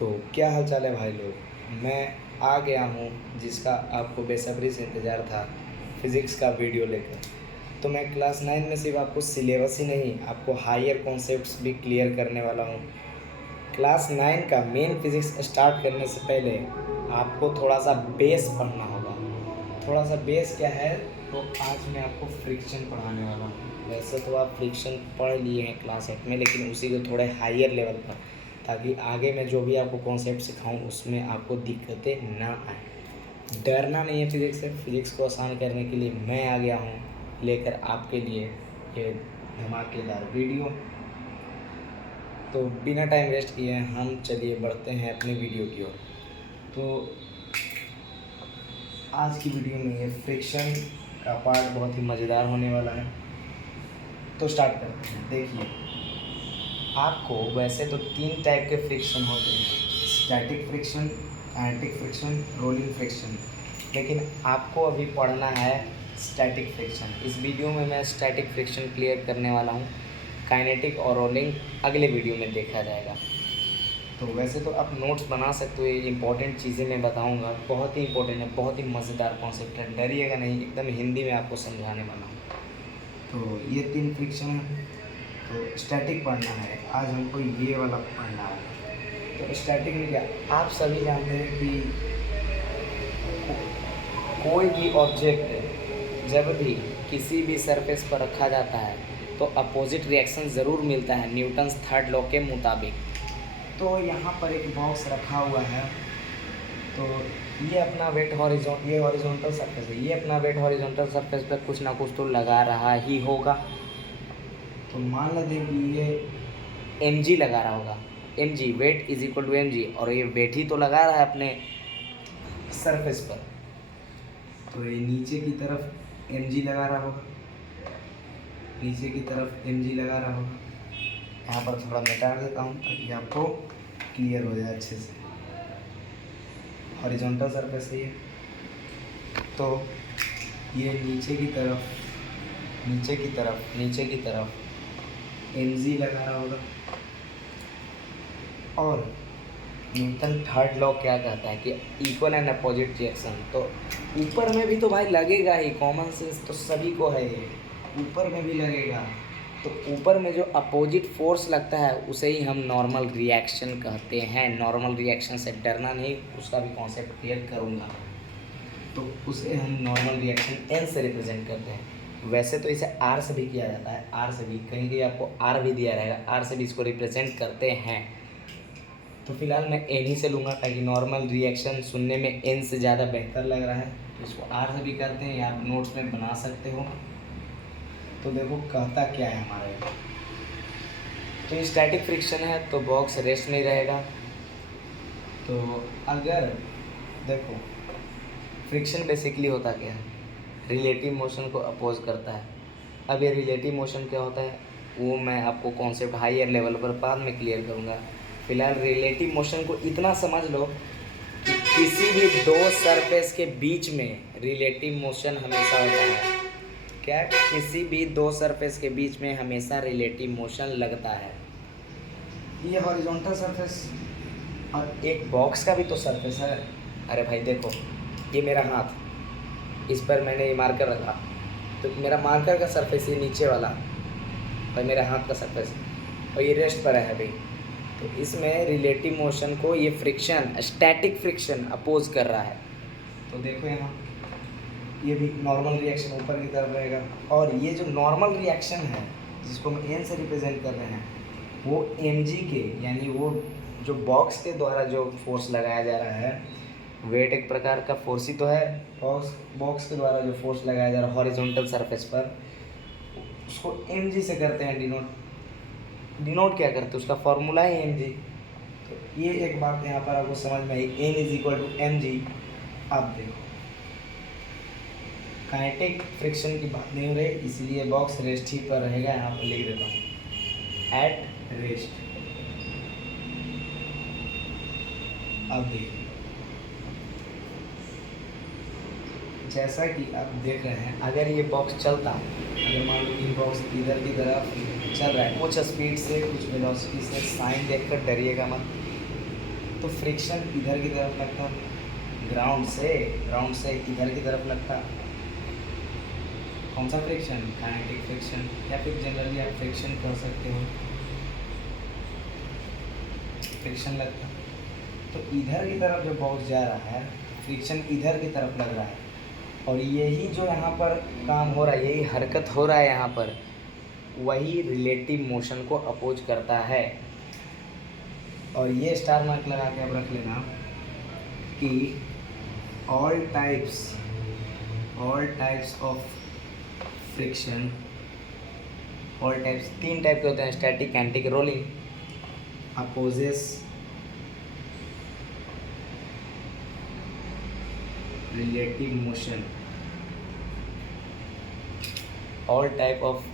तो क्या हाल चाल है भाई लोग। मैं आ गया हूँ जिसका आपको बेसब्री से इंतज़ार था, फ़िज़िक्स का वीडियो लेकर। तो मैं क्लास 9 में सिर्फ आपको सिलेबस ही नहीं, आपको हायर कॉन्सेप्ट्स भी क्लियर करने वाला हूँ। क्लास 9 का मेन फ़िज़िक्स स्टार्ट करने से पहले आपको थोड़ा सा बेस पढ़ना होगा। थोड़ा सा बेस क्या है, तो आज मैं आपको फ्रिक्शन पढ़ाने वाला हूँ। वैसे तो आप फ्रिक्शन पढ़ लिए हैं क्लास 8 में, लेकिन उसी को थोड़े हायर लेवल पर, ताकि आगे मैं जो भी आपको कॉन्सेप्ट सिखाऊं उसमें आपको दिक्कतें ना आए। डरना नहीं है फ़िज़िक्स से। फ़िज़िक्स को आसान करने के लिए मैं आ गया हूँ लेकर आपके लिए ये धमाकेदार वीडियो। तो बिना टाइम वेस्ट किए हम चलिए बढ़ते हैं अपने वीडियो की ओर। तो आज की वीडियो में ये फ्रिक्शन का पार्ट बहुत ही मज़ेदार होने वाला है। तो स्टार्ट करते हैं। देखिए, आपको वैसे तो 3 टाइप के फ्रिक्शन होते हैं: static friction, kinetic friction, rolling friction. लेकिन आपको अभी पढ़ना है स्टैटिक फ्रिक्शन। इस वीडियो में मैं स्टैटिक फ्रिक्शन क्लियर करने वाला हूँ। काइनेटिक और रोलिंग अगले वीडियो में देखा जाएगा। तो वैसे तो आप नोट्स बना सकते हो। ये इंपॉर्टेंट चीज़ें मैं बताऊंगा, बहुत ही इंपॉर्टेंट है, बहुत ही मज़ेदार कॉन्सेप्ट है। डरिएगा नहीं, एकदम हिंदी में आपको समझाने वाला हूँ। तो ये 3 फ्रिक्शन है। तो स्टैटिक पढ़ना है आज हमको, ये वाला पढ़ना है। तो स्टैटिक में क्या, आप सभी जानते हैं कि कोई भी ऑब्जेक्ट जब भी किसी भी सरफेस पर रखा जाता है तो अपोजिट रिएक्शन ज़रूर मिलता है, न्यूटन्स थर्ड लॉ के मुताबिक। तो यहाँ पर एक बॉक्स रखा हुआ है। तो ये अपना वेट ये हॉरिजॉन्टल सरफेस है। ये अपना वेट हॉरिजॉन्टल सरफेस पर कुछ ना कुछ तो लगा रहा ही होगा। तो मान लेते हैं कि ये mg लगा रहा होगा। mg, weight is equal to mg, और ये वेट ही तो लगा रहा है अपने सरफेस पर। तो ये नीचे की तरफ mg लगा रहा होगा, नीचे की तरफ mg लगा रहा होगा। यहाँ पर थोड़ा मिटा देता हूँ ताकि आपको क्लियर हो जाए अच्छे से। हॉरिजॉन्टल सरफेस है ये। तो ये नीचे की तरफ mg लगा रहा होगा। और न्यूटन थर्ड लॉ क्या कहता है कि इक्वल एंड अपोजिट रिएक्शन। तो ऊपर में भी तो भाई लगेगा ही, कॉमन सेंस तो सभी को है, ये ऊपर में भी लगेगा। तो ऊपर में जो अपोजिट फोर्स लगता है उसे ही हम नॉर्मल रिएक्शन कहते हैं। नॉर्मल रिएक्शन से डरना नहीं, उसका भी कॉन्सेप्ट क्लियर करूँगा। तो उसे हम नॉर्मल रिएक्शन एन से रिप्रेजेंट करते हैं। वैसे तो इसे आर से भी किया जाता है, आर से भी कहीं कहीं आपको आर भी दिया रहेगा, आर से भी इसको रिप्रेजेंट करते हैं। तो फिलहाल मैं एन ही से लूँगा ताकि नॉर्मल रिएक्शन सुनने में एन से ज़्यादा बेहतर लग रहा है। तो इसको आर से भी करते हैं, या आप नोट्स में बना सकते हो। तो देखो कहता क्या है हमारे, तो ये स्टैटिक फ्रिक्शन है तो बॉक्स रेस्ट नहीं रहेगा। तो अगर देखो, फ्रिक्शन बेसिकली होता क्या है, रिलेटिव मोशन को अपोज करता है। अब ये रिलेटिव मोशन क्या होता है वो मैं आपको कॉन्सेप्ट हायर लेवल पर बाद में क्लियर करूँगा। फिलहाल रिलेटिव मोशन को इतना समझ लो कि किसी भी दो सरफेस के बीच में रिलेटिव मोशन हमेशा होता है। क्या, किसी भी दो सरफेस के बीच में हमेशा रिलेटिव मोशन लगता है। ये हॉरिजॉन्टल सरफेस और एक बॉक्स का भी तो सरफेस है। अरे भाई देखो, ये मेरा हाथ, इस पर मैंने ये मार्कर रखा, तो मेरा मार्कर का सरफेस ये नीचे वाला और मेरे हाथ का सरफेस, और ये रेस्ट पर है भाई। तो इसमें रिलेटिव मोशन को ये फ्रिक्शन, स्टैटिक फ्रिक्शन अपोज कर रहा है। तो देखो यहाँ ये भी नॉर्मल रिएक्शन ऊपर की तरफ रहेगा, और ये जो नॉर्मल रिएक्शन है जिसको हम एन से रिप्रेजेंट कर रहे हैं वो mg के, यानी वो जो बॉक्स के द्वारा जो फोर्स लगाया जा रहा है, वेट एक प्रकार का फोर्स ही तो है। बॉक्स के द्वारा जो फोर्स लगाया जा रहा है हॉरिजॉन्टल सरफेस पर, उसको mg से करते हैं डिनोट क्या करते हैं, उसका फॉर्मूला है mg। तो ये एक बात यहाँ पर आपको समझ में आई, n is equal to mg। अब देखो, काइनेटिक फ्रिक्शन की बात नहीं हो रही, इसलिए बॉक्स रेस्ट ही पर रहेगा। यहाँ पर लिख देता हूँ एट रेस्ट। अब देखिए, जैसा कि आप देख रहे हैं, अगर ये बॉक्स चलता, अगर मान लो कि बॉक्स इधर की तरफ चल रहा है कुछ स्पीड से, कुछ वेलोसिटी से, साइन देखकर डरिएगा मत। तो फ्रिक्शन इधर की तरफ लगता, ग्राउंड से इधर की तरफ लगता। कौन सा फ्रिक्शन? काइनेटिक फ्रिक्शन, या फिर जनरली आप फ्रिक्शन कह सकते हो, फ्रिक्शन लगता। तो इधर की तरफ जो बॉक्स जा रहा है, फ्रिक्शन इधर की तरफ लग रहा है, और यही जो यहाँ पर काम हो रहा है, यही हरकत हो रहा है यहाँ पर, वही रिलेटिव मोशन को अपोज करता है। और ये स्टार मार्क लगा के अब रख लेना कि all types of friction, all types, 3 type के होते हैं, static, kinetic, rolling, opposes relative motion. All type of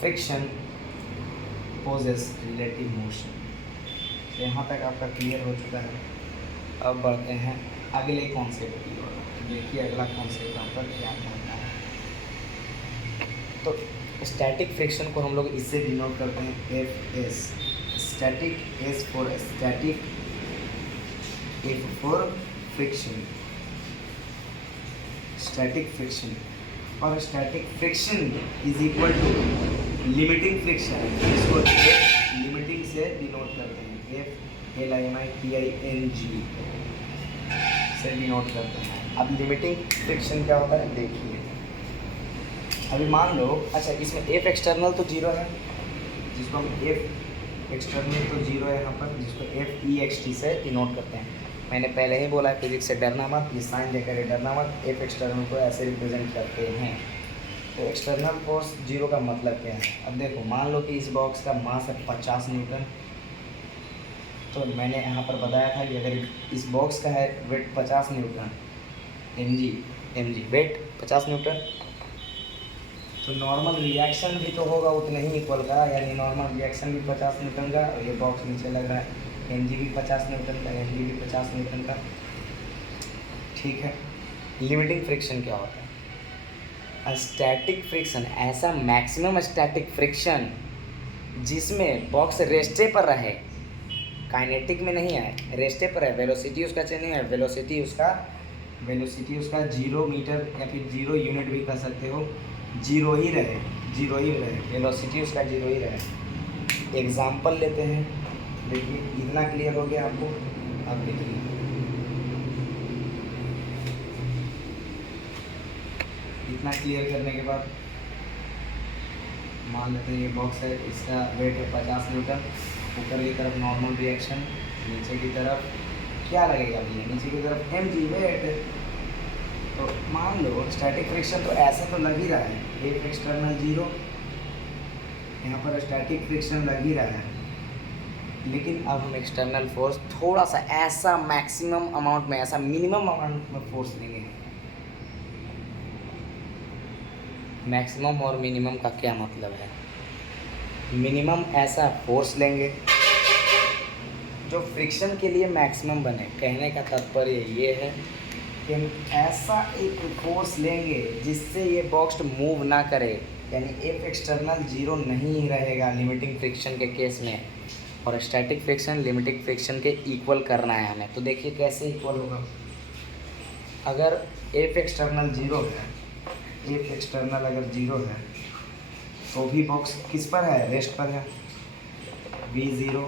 friction opposes relative motion. तो यहाँ तक आपका क्लियर हो चुका है। अब बढ़ते हैं अगले कॉन्सेप्ट की ओर। देखिए अगला कॉन्सेप्ट आपका क्या होता है। तो स्टैटिक फ्रिक्शन को हम लोग इससे डिनोट करते हैं F static, S for static, F for friction, static friction. और static friction is equal to limiting friction, इसको लिमिटिंग से डिनोट करते हैं, FLIMITING से डिनोट करते हैं। अब लिमिटिंग फ्रिक्शन क्या होता है देखिए। अभी मान लो, अच्छा इसमें F एक्सटर्नल तो 0 है, जिसको हम F एक्सटर्नल तो 0 है यहाँ पर, जिसको FEXT से डिनोट करते हैं। मैंने पहले ही बोला है फिजिक्स से डरना मत, ये साइन देकर डरना मत। F एक्सटर्नल को ऐसे रिप्रेजेंट करते हैं। तो एक्सटर्नल फोर्स 0 का मतलब क्या है? अब देखो, मान लो कि इस बॉक्स का मास है 50 न्यूटन। तो मैंने यहाँ पर बताया था कि अगर इस बॉक्स का है weight 50 newton, mg weight 50 newton, तो नॉर्मल रिएक्शन भी तो होगा उतने ही इक्वल का, यानी नॉर्मल रिएक्शन भी 50 न्यूटन का। और ये बॉक्स नीचे लग रहा है, mg भी 50 न्यूटन का, mg भी 50 न्यूटन का। ठीक है। लिमिटिंग फ्रिक्शन क्या होता है? स्टैटिक फ्रिक्शन, ऐसा मैक्सिमम स्टैटिक फ्रिक्शन जिसमें बॉक्स रेस्टे पर रहे, काइनेटिक में नहीं है, रेस्टे पर है, वेलोसिटी उसका चेंज नहीं है, वेलोसिटी उसका 0 मीटर या फिर 0 यूनिट भी कह सकते हो, 0 ही रहे, वेलोसिटी उसका 0 ही रहे। एग्जाम्पल लेते हैं, देखिए इतना क्लियर हो गया आपको। अब देखिए इतना क्लियर करने के बाद मान लेते हैं ये बॉक्स है, इसका वेट है 50 न्यूटन। ऊपर की तरफ नॉर्मल रिएक्शन, नीचे की तरफ क्या लगेगा भैया? नीचे की तरफ mg वेट। तो मान लो स्टैटिक फ्रिक्शन तो ऐसे तो लग ही रहा है, F एक्सटर्नल 0, यहाँ पर स्टैटिक फ्रिक्शन लग ही रहा है। लेकिन अब हम एक्सटर्नल फोर्स थोड़ा सा ऐसा मैक्सिमम अमाउंट में, ऐसा मिनिमम अमाउंट में फोर्स लेंगे। मैक्सिमम और मिनिमम का क्या मतलब है? मिनिमम ऐसा फोर्स लेंगे जो फ्रिक्शन के लिए मैक्सिमम बने। कहने का तात्पर्य ये है कि हम ऐसा एक फोर्स लेंगे जिससे ये बॉक्स मूव ना करे, यानी F एक्सटर्नल 0 नहीं रहेगा लिमिटिंग फ्रिक्शन के केस में, और स्टैटिक फ्रिक्शन लिमिटिंग फ्रिक्शन के इक्वल करना है हमें। तो देखिए कैसे इक्वल होगा। अगर F एक्सटर्नल 0 है, F एक्सटर्नल अगर 0 है तो भी बॉक्स किस पर है? रेस्ट पर है, V0।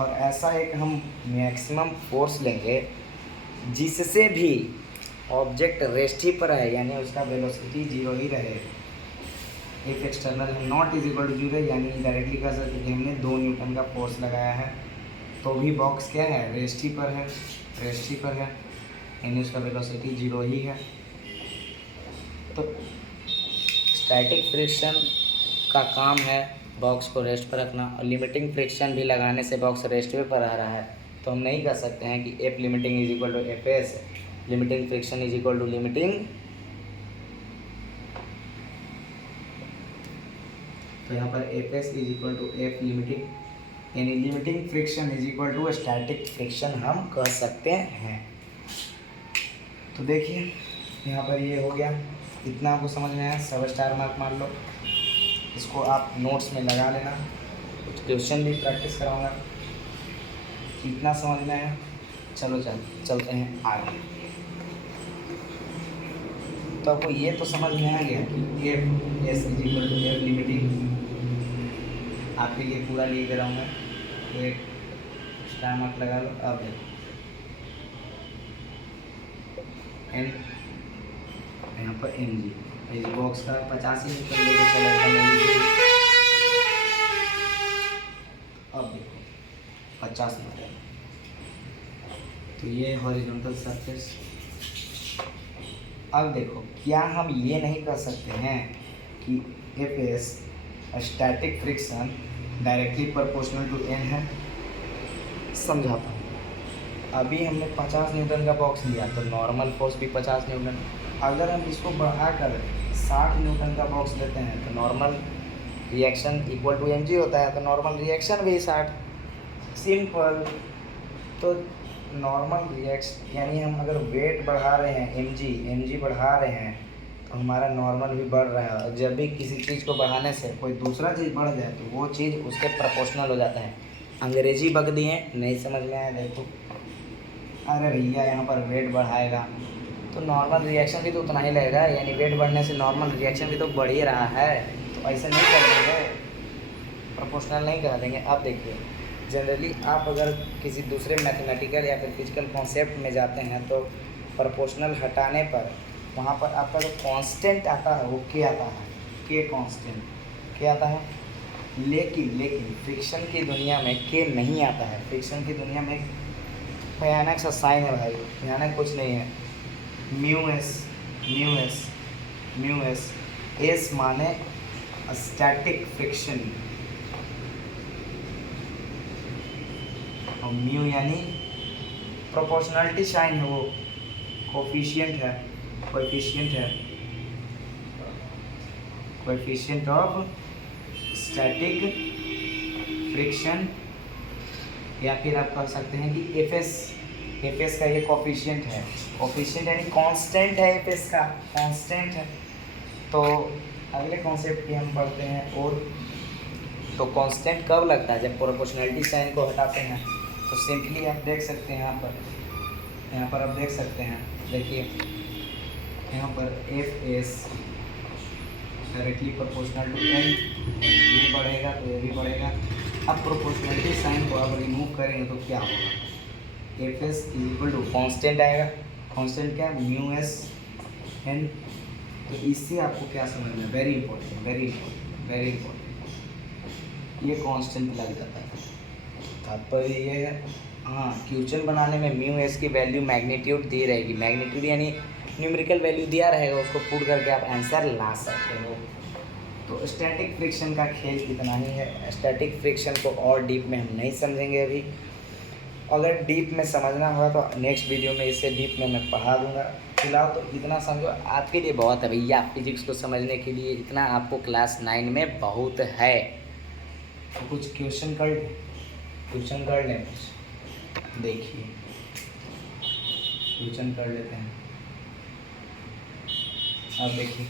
और ऐसा एक हम मैक्सिमम फोर्स लेंगे जिससे भी ऑब्जेक्ट रेस्ट ही पर है, यानी उसका वेलोसिटी 0 ही रहे। F external not is equal to 0, यानी डायरेक्टली कह सकते हैं कि हमने 2 न्यूटन का फोर्स लगाया है, तो भी बॉक्स क्या है? रेस्ट ही पर है, यानी उसका वेलोसिटी 0 ही है। तो स्टैटिक फ्रिक्शन का काम है बॉक्स को रेस्ट पर रखना, और लिमिटिंग फ्रिक्शन भी लगाने से बॉक्स रेस्ट पर आ रहा है। तो हम नहीं कह सकते हैं कि F limiting is equal to FS, limiting friction is equal to limiting. तो यहाँ पर FS is equal to F limiting, यानी limiting friction is equal to static friction हम कह सकते हैं। तो देखिए यहाँ पर ये हो गया, इतना आपको समझ में आया। 7 स्टार मार्क मार लो, इसको आप नोट्स में लगा लेना, कुछ क्वेश्चन भी प्रैक्टिस कराऊंगा। इतना समझ में आया। चलो चलते हैं आगे। तो आपको ये तो समझ में आ गया कि F S is equal to F limiting, आपके लिए पूरा लिख दे रहा हूँ मैं, एक स्टार मार्क लगा लो। अब देखो एन, यहाँ पर एम जी, इस बॉक्स का 85 न्यूटन लेके चलेगा। अब देखो 50 न्यूटन, तो ये हॉरिजॉन्टल सरफेस। अब देखो क्या हम ये नहीं कर सकते हैं कि F S static friction directly proportional to N है। समझाता हूँ। अभी हमने 50 न्यूटन का बॉक्स लिया तो नॉर्मल फोर्स भी 50 न्यूटन। अगर हम इसको बढ़ाकर 60 न्यूटन का बॉक्स लेते हैं तो normal reaction equal to M G होता है, तो नॉर्मल रिएक्शन भी 60। सिंपल। तो नॉर्मल रिएक्शन यानी हम अगर वेट बढ़ा रहे हैं, एम जी बढ़ा रहे हैं, तो हमारा नॉर्मल भी बढ़ रहा है। और जब भी किसी चीज़ को बढ़ाने से कोई दूसरा चीज़ बढ़ जाए तो वो चीज़ उसके प्रोपोर्शनल हो जाता है। अंग्रेजी बक दिए, नहीं समझ में आया देखो। अरे भैया यहाँ पर वेट बढ़ाएगा तो नॉर्मल रिएक्शन भी तो उतना ही लगेगा, यानी वेट बढ़ने से नॉर्मल रिएक्शन भी तो बढ़ ही रहा है। तो ऐसे नहीं कर देंगे, प्रोपोर्शनल नहीं कर देंगे। अब देखिए जनरली आप अगर किसी दूसरे मैथमेटिकल या फिर फिजिकल कॉन्सेप्ट में जाते हैं तो प्रोपोर्शनल हटाने पर वहाँ पर आपका जो कांस्टेंट आता है वो के आता है, के कांस्टेंट के आता है। लेकिन फ्रिक्शन की दुनिया में के नहीं आता है। फ्रिक्शन की दुनिया में भयानक सा साइन है भाई, भयानक कुछ नहीं है। म्यू एस एस माने स्टैटिक फ्रिक्शन और म्यू यानी प्रोपोर्शनलिटी साइन है, वो कोफिशिएंट ऑफ स्टैटिक फ्रिक्शन। या फिर आप कह सकते हैं कि एफ एस का ये कोफिशिएंट है। कोफिशिएंट यानी कांस्टेंट है, एफ एस का कांस्टेंट है। तो अगले कॉन्सेप्ट की हम पढ़ते हैं। और तो कांस्टेंट कब लगता है? जब प्रोपोर्शनलिटी साइन को हटाते हैं। तो सिंपली आप देख सकते हैं यहाँ पर आप देख सकते हैं, देखिए यहाँ पर F S directly proportional to N, ये बढ़ेगा तो ये भी बढ़ेगा। अब प्रोपोर्शनलिटी साइन को आप रिमूव करेंगे तो क्या होगा? F S is equal to constant आएगा। कॉन्स्टेंट क्या है? Mu S N. तो इससे आपको क्या समझ में, वेरी इंपॉर्टेंट, ये कांस्टेंट लग जाता है। तात्पर्य ये है, हाँ, क्वेश्चन बनाने में म्यू एस की वैल्यू मैग्नीट्यूड दी रहेगी। मैग्नीट्यूड यानी न्यूमेरिकल वैल्यू दिया रहेगा, उसको पुट करके आप आंसर ला सकते हो। तो स्टैटिक फ्रिक्शन का खेल इतना ही है। स्टैटिक फ्रिक्शन को और डीप में हम नहीं समझेंगे अभी। अगर डीप में समझना होगा तो नेक्स्ट वीडियो में इसे डीप में मैं पढ़ा दूंगा। फिलहाल तो इतना समझो, आपके लिए बहुत है भैया। फिजिक्स को समझने के लिए इतना आपको क्लास 9 में बहुत है। तो कुछ क्वेश्चन कर लें कुछ, देखिए क्वेश्चन कर लेते हैं। अब देखिए,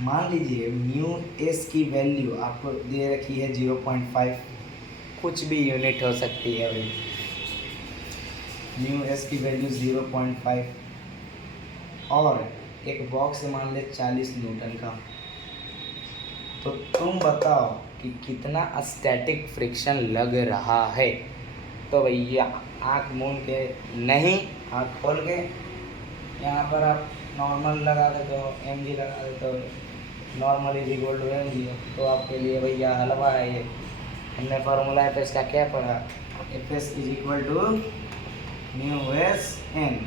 मान लीजिए म्यू एस की वैल्यू आपको दे रखी है 0.5, कुछ भी यूनिट हो सकती है अभी। म्यू एस की वैल्यू 0.5 और एक बॉक्स है मान ले 40 न्यूटन का। तो तुम बताओ कि कितना स्टैटिक फ्रिक्शन लग रहा है। तो भैया आँख मूंद के नहीं, आँख खोल के यहाँ पर आप नॉर्मल लगा देते हो, एम जी लगा देते हो। Normal is equal to M G, तो आपके लिए भैया हलवा है ये। हमने फार्मूला एफ एस का क्या पढ़ा? F S is equal to mu S N.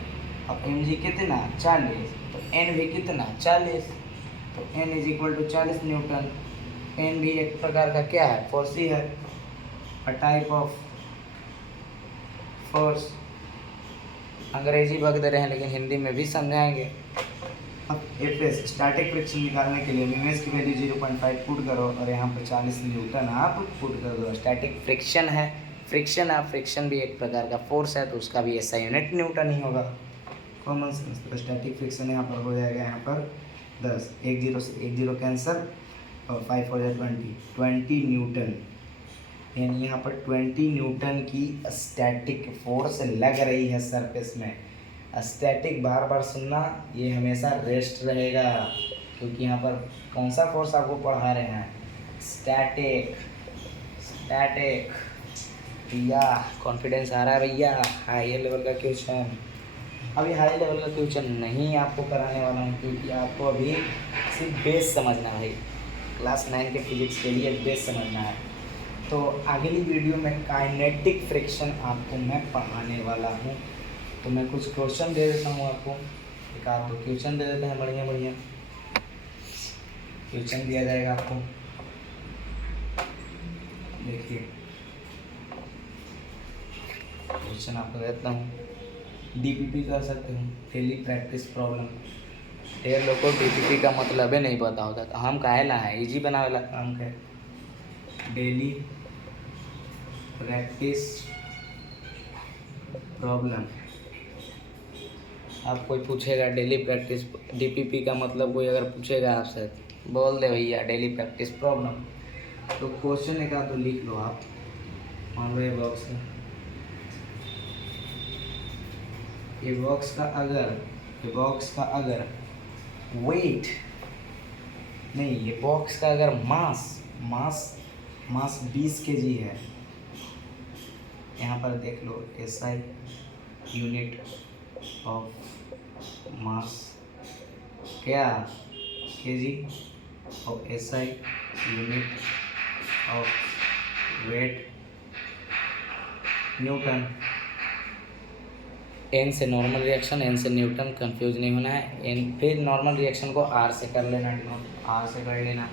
अब एम जी कितना? 40, तो एन भी कितना? 40, तो N is equal to 40 newton. N भी एक प्रकार का क्या है? फोर्स ही है, अ टाइप ऑफ फोर्स। अंग्रेजी बक दे रहे हैं लेकिन हिंदी में भी समझाएंगे। अब एफ एस स्टैटिक फ्रिक्शन निकालने के लिए म्यू एस की वैल्यू 0.5 पुट करो और यहाँ पर 40 न्यूटन आप पुट कर दो। स्टैटिक फ्रिक्शन है, फ्रिक्शन भी एक प्रकार का फोर्स है, तो उसका भी ऐसा यूनिट न्यूटन ही होगा। Common sense. तो स्टैटिक फ्रिक्शन यहाँ पर हो जाएगा, यहाँ पर 10, 1 0 से 1 0 कैंसिल और 5 हो जाए 20 न्यूटन। यानी यहाँ पर 20 न्यूटन की स्टैटिक फोर्स लग रही है सरफेस में। स्टैटिक बार बार सुनना, ये हमेशा रेस्ट रहेगा, क्योंकि यहाँ पर कौन सा फोर्स आपको पढ़ा रहे हैं, स्टैटिक। स्टैटिक भैया, कॉन्फिडेंस आ रहा है भैया। हाई लेवल का क्वेश्चन, अभी हाई लेवल का क्वेश्चन नहीं आपको कराने वाला हूँ, क्योंकि आपको अभी सिर्फ बेस समझना है। क्लास 9 के फिजिक्स के लिए बेस समझना है। तो अगली वीडियो में काइनेटिक फ्रिक्शन आपको मैं पढ़ाने वाला हूँ। तो मैं कुछ क्वेश्चन दे देता हूँ आपको, एक आध दो क्वेश्चन दे देते हैं, बढ़िया बढ़िया क्वेश्चन दिया जाएगा आपको। देखिए क्वेश्चन आपको देता हूँ, डीपीपी कर सकते हो, डेली प्रैक्टिस प्रॉब्लम। ढेर लोग को डीपीपी का मतलब ही नहीं पता होता, तो हम काहेला है इजी बनावे वाला काम है। Daily practice problem. आप कोई पूछेगा डेली प्रैक्टिस डीपीपी का मतलब, कोई अगर पूछेगा आपसे, बोल दे भैया डेली प्रैक्टिस प्रॉब्लम। तो क्वेश्चन एक तो लिख लो आप, मान लो ये बॉक्स है, ये बॉक्स का अगर वेट नहीं, ये बॉक्स का अगर मास 20 kg है, यहाँ पर देख लो SI यूनिट ऑफ मास क्या kg, और SI unit of weight newton. N से नॉर्मल रिएक्शन, एन से न्यूटन, कंफ्यूज नहीं होना है। एन फिर नॉर्मल रिएक्शन को आर से कर लेना, आर से कर लेना,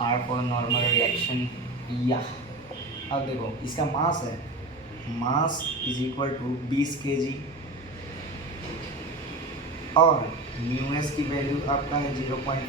आर फॉर नॉर्मल रिएक्शन। या अब देखो इसका मास है, mass is equal to 20 kg, और म्यू एस की वैल्यू आपका है 0.5।